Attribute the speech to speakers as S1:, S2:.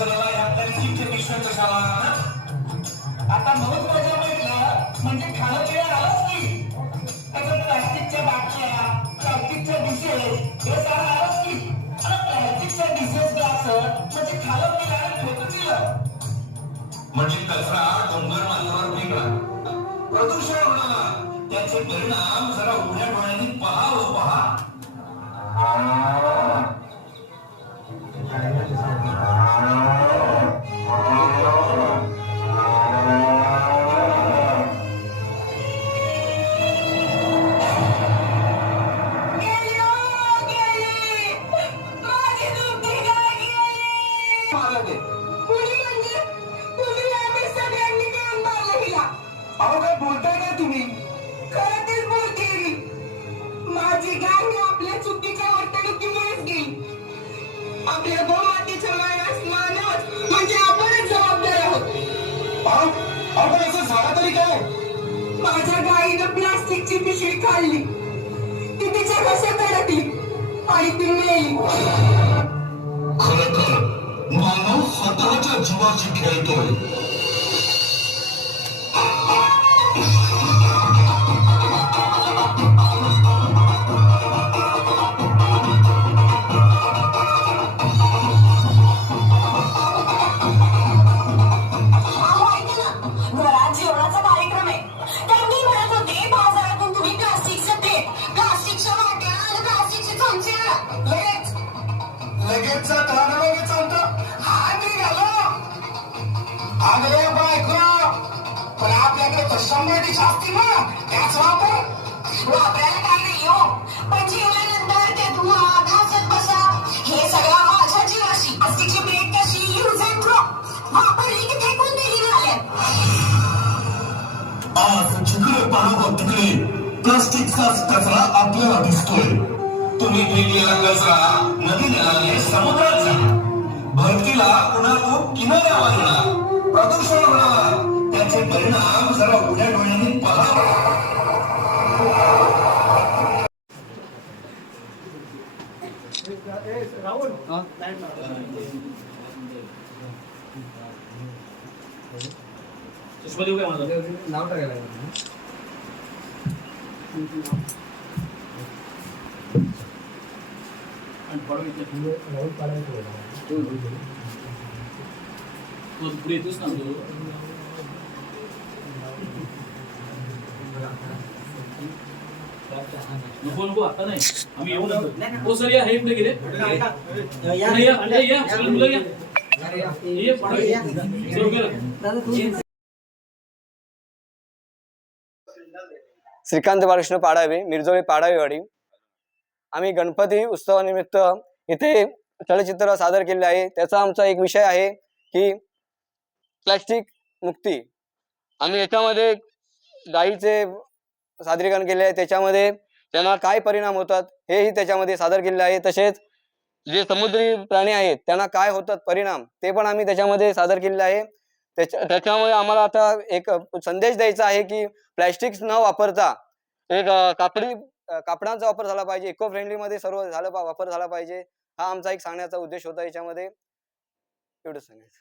S1: कशाला या प्लास्टिकचे पिशव्या कशाला हा? आता म्हणून मजा म्हटलं म्हणजे खाणं पिणं आलंच की त्याच्यात प्लास्टिकच्या बाटल्या प्लास्टिकच्या डिशेस हे सारं आलंच की आणि प्लास्टिकच्या डिशेस ग्लास म्हणजे खाणं पिणं आणि फेकून दिलं म्हणजे कचरा डोंगर मार्गावर फेकला. प्रदूषण होणार. त्याचे परिणाम जरा उघड्या डोळ्यांनी पहा हो पहा. महाराज अहो काय बोलताय काय तुम्ही?
S2: माझी गाय आपल्या चुकीच्या वर्तणुकीमुळेच गेली. आपल्या गोमातेच्या मानास मानस म्हणजे आपणच जबाबदार आहोत.
S1: अहो अहो, पण असं झालं तरी काय?
S2: माझ्या गायीनं प्लास्टिकची पिशवी खाल्ली. ती तिच्या घशात अडकली आणि ती मेली.
S3: खरं तर मानव स्वतःच्या जीवाशी खेळतोय.
S4: Yeah. लगेच
S1: लगेच चालतो. आधी चालतं हा अरे बायको. पण आपल्याकडे तर शंभर डिश असतील ना. त्याच वापर.
S4: वापरायला काय नाही हो. पण जेवल्यानंतर ते धुवा घासत बसा. हे सगळं माझ्या जीवाशी. प्लास्टिकची प्लेट कशी? यूज अँड थ्रो वापरली की फेकून दिली झाले
S3: आज जिकडे पाहावं तिकडे प्लास्टिकचाच कचरा आपल्याला दिसतोय.
S1: तुम्ही फेकलेला कचरा नदीला आणि समुद्रात जा भरतीला पुन्हा तो किनाऱ्या वाजणार प्रदूषण होणार त्याचे परिणाम जरा उघड्या डोळ्यांनी पहा.
S5: सुषमा देऊ काय मला
S6: नाव टाकायला
S5: आणि पडव इथे पुढे ना नको नको आता नाही आम्ही येऊ नंतर हो सर या हे पुढे गेले या या मुलं या ये सर,
S6: श्रीकांत बाळकृष्ण पाडावे मिरजोळी पाडावेवाडी. आम्ही गणपती उत्सवानिमित्त इथे चलचित्र सादर केले आहे. त्याचा आमचा एक विषय आहे की प्लॅस्टिक मुक्ती. आम्ही याच्यामध्ये गाईचे सादरीकरण केले आहे. त्याच्यामध्ये त्यांना काय परिणाम होतात हेही त्याच्यामध्ये सादर केले आहे. तसेच जे समुद्री प्राणी आहेत त्यांना काय होतात परिणाम ते पण आम्ही त्याच्यामध्ये सादर केलेले आहे. त्याच्या त्याच्यामुळे आम्हाला आता एक संदेश द्यायचा आहे की प्लॅस्टिक न वापरता एक कापडी कापडांचा वापर झाला पाहिजे. इको फ्रेंडली मध्ये सर्व झालं वापर झाला पाहिजे. हा आमचा एक सांगण्याचा उद्देश होता याच्यामध्ये. एवढं सांगायचं.